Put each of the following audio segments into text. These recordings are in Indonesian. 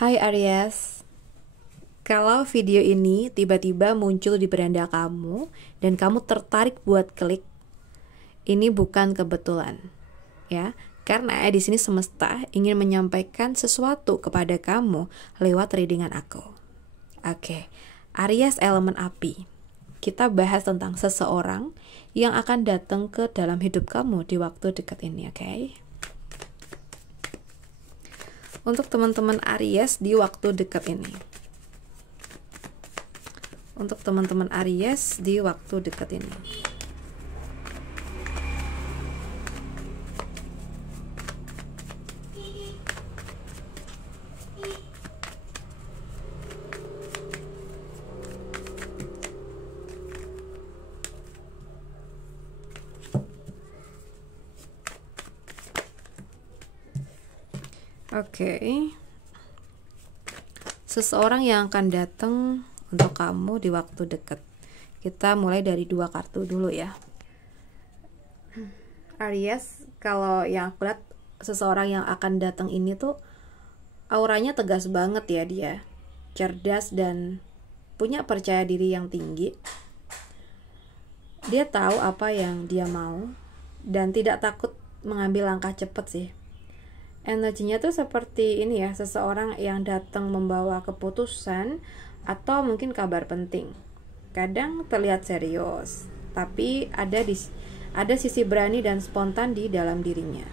Hai Aries, kalau video ini tiba-tiba muncul di beranda kamu dan kamu tertarik buat klik, ini bukan kebetulan, ya. Karena di sini semesta ingin menyampaikan sesuatu kepada kamu lewat readingan aku. Oke, Aries elemen api. Kita bahas tentang seseorang yang akan datang ke dalam hidup kamu di waktu dekat ini, oke? Untuk teman-teman Aries di waktu dekat ini. Untuk teman-teman Aries di waktu dekat ini. Oke. Seseorang yang akan datang untuk kamu di waktu dekat. Kita mulai dari 2 kartu dulu ya. Aries, kalau yang aku lihat seseorang yang akan datang ini tuh auranya tegas banget ya dia. Cerdas dan punya percaya diri yang tinggi. Dia tahu apa yang dia mau dan tidak takut mengambil langkah cepat sih. Energinya tuh seperti ini ya, seseorang yang datang membawa keputusan atau mungkin kabar penting. Kadang terlihat serius, tapi ada sisi berani dan spontan di dalam dirinya.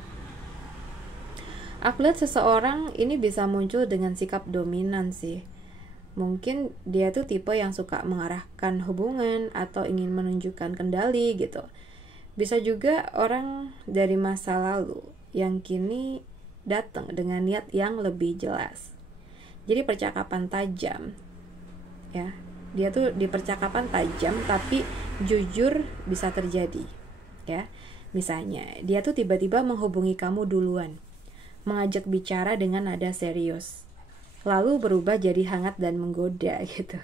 Aku lihat seseorang ini bisa muncul dengan sikap dominan sih. Mungkin dia tuh tipe yang suka mengarahkan hubungan atau ingin menunjukkan kendali gitu. Bisa juga orang dari masa lalu yang kini datang dengan niat yang lebih jelas. Jadi percakapan tajam ya. Dia tuh di percakapan tajam tapi jujur bisa terjadi ya. Misalnya dia tuh tiba-tiba menghubungi kamu duluan, mengajak bicara dengan nada serius, lalu berubah jadi hangat dan menggoda gitu.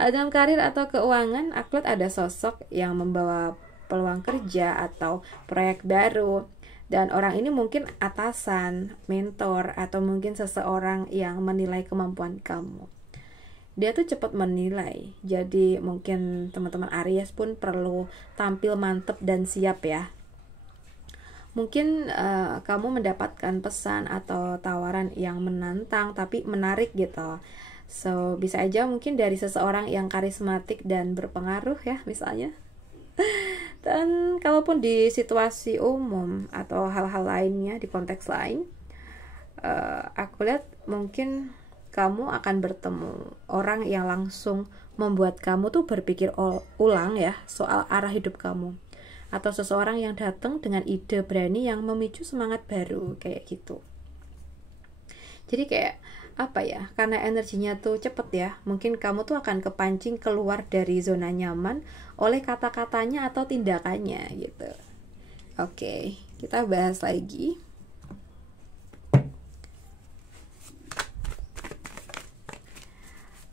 Dalam karir atau keuangan, aku lihat ada sosok yang membawa peluang kerja atau proyek baru. Dan orang ini mungkin atasan, mentor, atau mungkin seseorang yang menilai kemampuan kamu. Dia tuh cepat menilai. Jadi mungkin teman-teman Aries pun perlu tampil mantep dan siap ya. Mungkin kamu mendapatkan pesan atau tawaran yang menantang tapi menarik gitu. So bisa aja mungkin dari seseorang yang karismatik dan berpengaruh ya misalnya. Dan kalaupun di situasi umum atau hal-hal lainnya di konteks lain, aku lihat mungkin kamu akan bertemu orang yang langsung membuat kamu tuh berpikir ulang ya soal arah hidup kamu, atau seseorang yang datang dengan ide berani yang memicu semangat baru kayak gitu. Jadi kayak apa ya, karena energinya tuh cepet ya, mungkin kamu tuh akan kepancing keluar dari zona nyaman oleh kata-katanya atau tindakannya gitu. Oke, kita bahas lagi.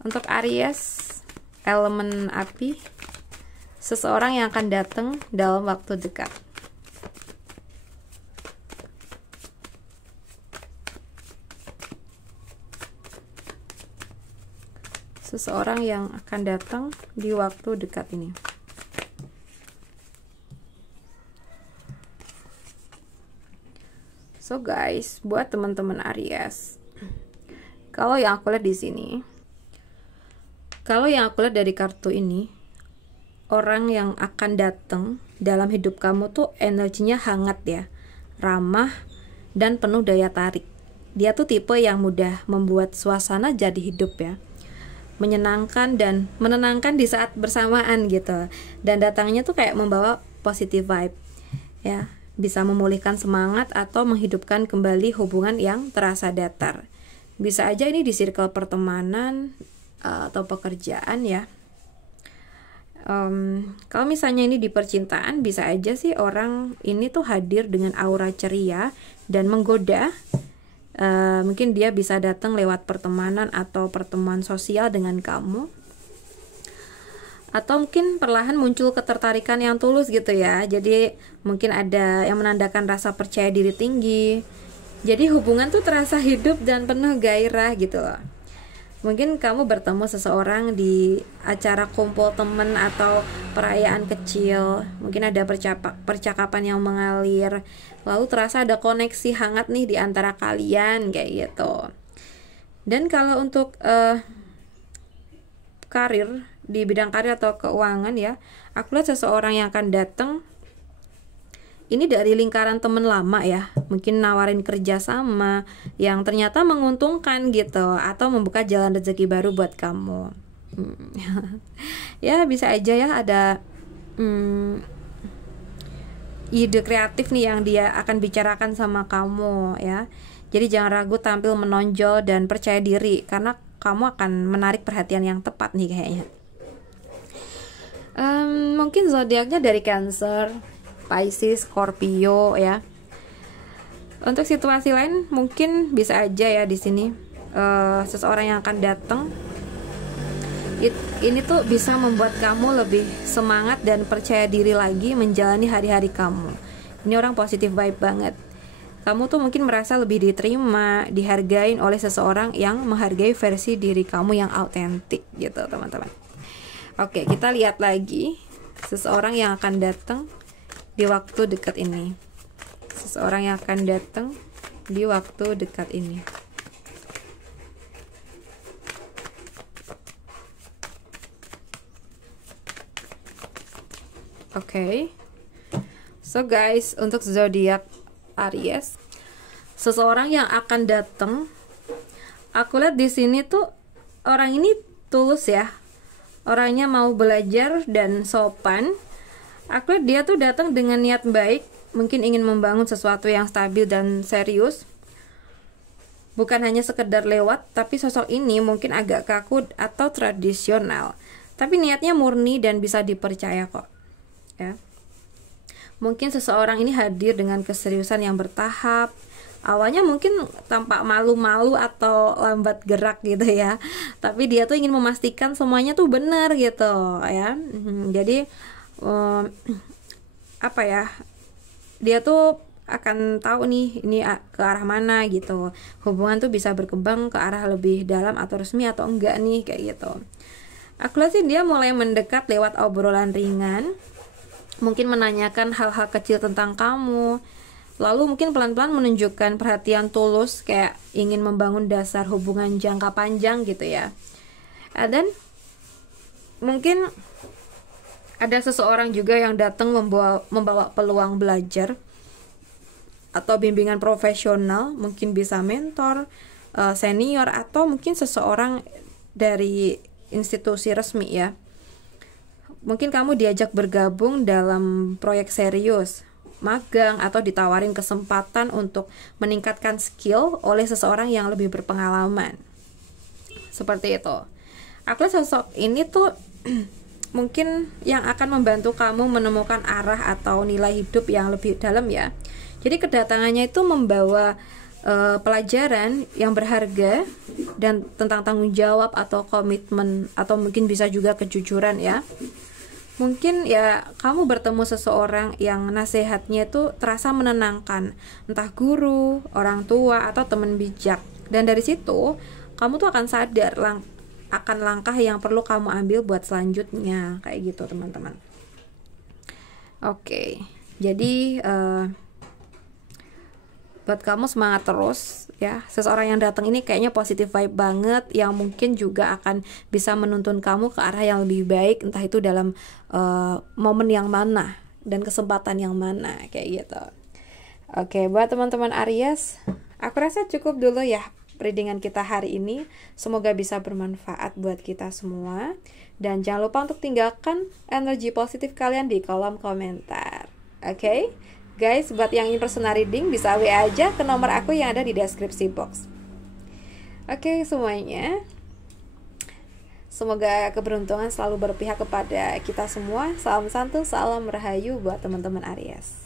Untuk Aries elemen api, seseorang yang akan datang dalam waktu dekat. Seseorang yang akan datang di waktu dekat ini. So guys, buat teman-teman Aries, kalau yang aku lihat di sini, kalau yang aku lihat dari kartu ini, orang yang akan datang dalam hidup kamu tuh energinya hangat ya, ramah dan penuh daya tarik. Dia tuh tipe yang mudah membuat suasana jadi hidup ya, menyenangkan dan menenangkan di saat bersamaan gitu. Dan datangnya tuh kayak membawa positive vibe ya, bisa memulihkan semangat atau menghidupkan kembali hubungan yang terasa datar. Bisa aja ini di circle pertemanan atau pekerjaan ya. Kalau misalnya ini di percintaan, bisa aja sih orang ini tuh hadir dengan aura ceria dan menggoda. Mungkin dia bisa datang lewat pertemanan atau pertemuan sosial dengan kamu, atau mungkin perlahan muncul ketertarikan yang tulus gitu ya. Jadi mungkin ada yang menandakan rasa percaya diri tinggi, Jadi hubungan tuh terasa hidup dan penuh gairah gitu loh. Mungkin kamu bertemu seseorang di acara kumpul temen atau perayaan kecil. Mungkin ada percakapan yang mengalir. Lalu terasa ada koneksi hangat nih di antara kalian kayak gitu. Dan kalau untuk karir, di bidang karir atau keuangan ya, aku lihat seseorang yang akan datang ini dari lingkaran temen lama ya, mungkin nawarin kerja sama yang ternyata menguntungkan gitu, atau membuka jalan rezeki baru buat kamu. Ya bisa aja ya ada ide kreatif nih yang dia akan bicarakan sama kamu ya. Jadi jangan ragu tampil menonjol dan percaya diri, karena kamu akan menarik perhatian yang tepat nih kayaknya. Mungkin zodiaknya dari Cancer, Pisces, Scorpio ya. Untuk situasi lain mungkin bisa aja ya di sini seseorang yang akan datang ini tuh bisa membuat kamu lebih semangat dan percaya diri lagi menjalani hari-hari kamu. Ini orang positif vibe banget. Kamu tuh mungkin merasa lebih diterima, dihargain oleh seseorang yang menghargai versi diri kamu yang autentik gitu teman-teman. Oke, kita lihat lagi seseorang yang akan datang di waktu dekat ini. Seseorang yang akan datang di waktu dekat ini. Oke. So guys, untuk zodiak Aries, seseorang yang akan datang, aku lihat di sini tuh orang ini tulus ya. Orangnya mau belajar dan sopan. Aku lihat dia tuh datang dengan niat baik, mungkin ingin membangun sesuatu yang stabil dan serius. Bukan hanya sekedar lewat, tapi sosok ini mungkin agak kaku atau tradisional. Tapi niatnya murni dan bisa dipercaya kok. Ya. Mungkin seseorang ini hadir dengan keseriusan yang bertahap. Awalnya mungkin tampak malu-malu atau lambat gerak gitu ya. Tapi dia tuh ingin memastikan semuanya tuh benar gitu ya. Jadi apa ya, dia tuh akan tahu nih ini ke arah mana gitu. Hubungan tuh bisa berkembang ke arah lebih dalam atau resmi atau enggak nih kayak gitu. Aku lihat sih dia mulai mendekat lewat obrolan ringan, mungkin menanyakan hal-hal kecil tentang kamu, lalu mungkin pelan-pelan menunjukkan perhatian tulus kayak ingin membangun dasar hubungan jangka panjang gitu ya. Dan mungkin ada seseorang juga yang datang membawa peluang belajar atau bimbingan profesional, mungkin bisa mentor, senior, atau mungkin seseorang dari institusi resmi ya. Mungkin kamu diajak bergabung dalam proyek serius, magang, atau ditawarin kesempatan untuk meningkatkan skill oleh seseorang yang lebih berpengalaman. Seperti itu. Aku sosok ini tuh mungkin yang akan membantu kamu menemukan arah atau nilai hidup yang lebih dalam ya. Jadi kedatangannya itu membawa pelajaran yang berharga dan tentang tanggung jawab atau komitmen, atau mungkin bisa juga kejujuran ya. Mungkin ya kamu bertemu seseorang yang nasihatnya itu terasa menenangkan, entah guru, orang tua, atau teman bijak. Dan dari situ kamu tuh akan sadar akan langkah yang perlu kamu ambil buat selanjutnya kayak gitu teman-teman. Oke, jadi buat kamu semangat terus ya. Seseorang yang datang ini kayaknya positif vibe banget, yang mungkin juga akan bisa menuntun kamu ke arah yang lebih baik, entah itu dalam momen yang mana dan kesempatan yang mana kayak gitu. Oke, buat teman-teman Aries, aku rasa cukup dulu ya readingan kita hari ini. Semoga bisa bermanfaat buat kita semua. Dan jangan lupa untuk tinggalkan energi positif kalian di kolom komentar. Oke? Guys, buat yang ingin personal reading bisa WA aja ke nomor aku yang ada di deskripsi box. Oke semuanya, semoga keberuntungan selalu berpihak kepada kita semua. Salam santun, salam rahayu buat teman-teman Aries.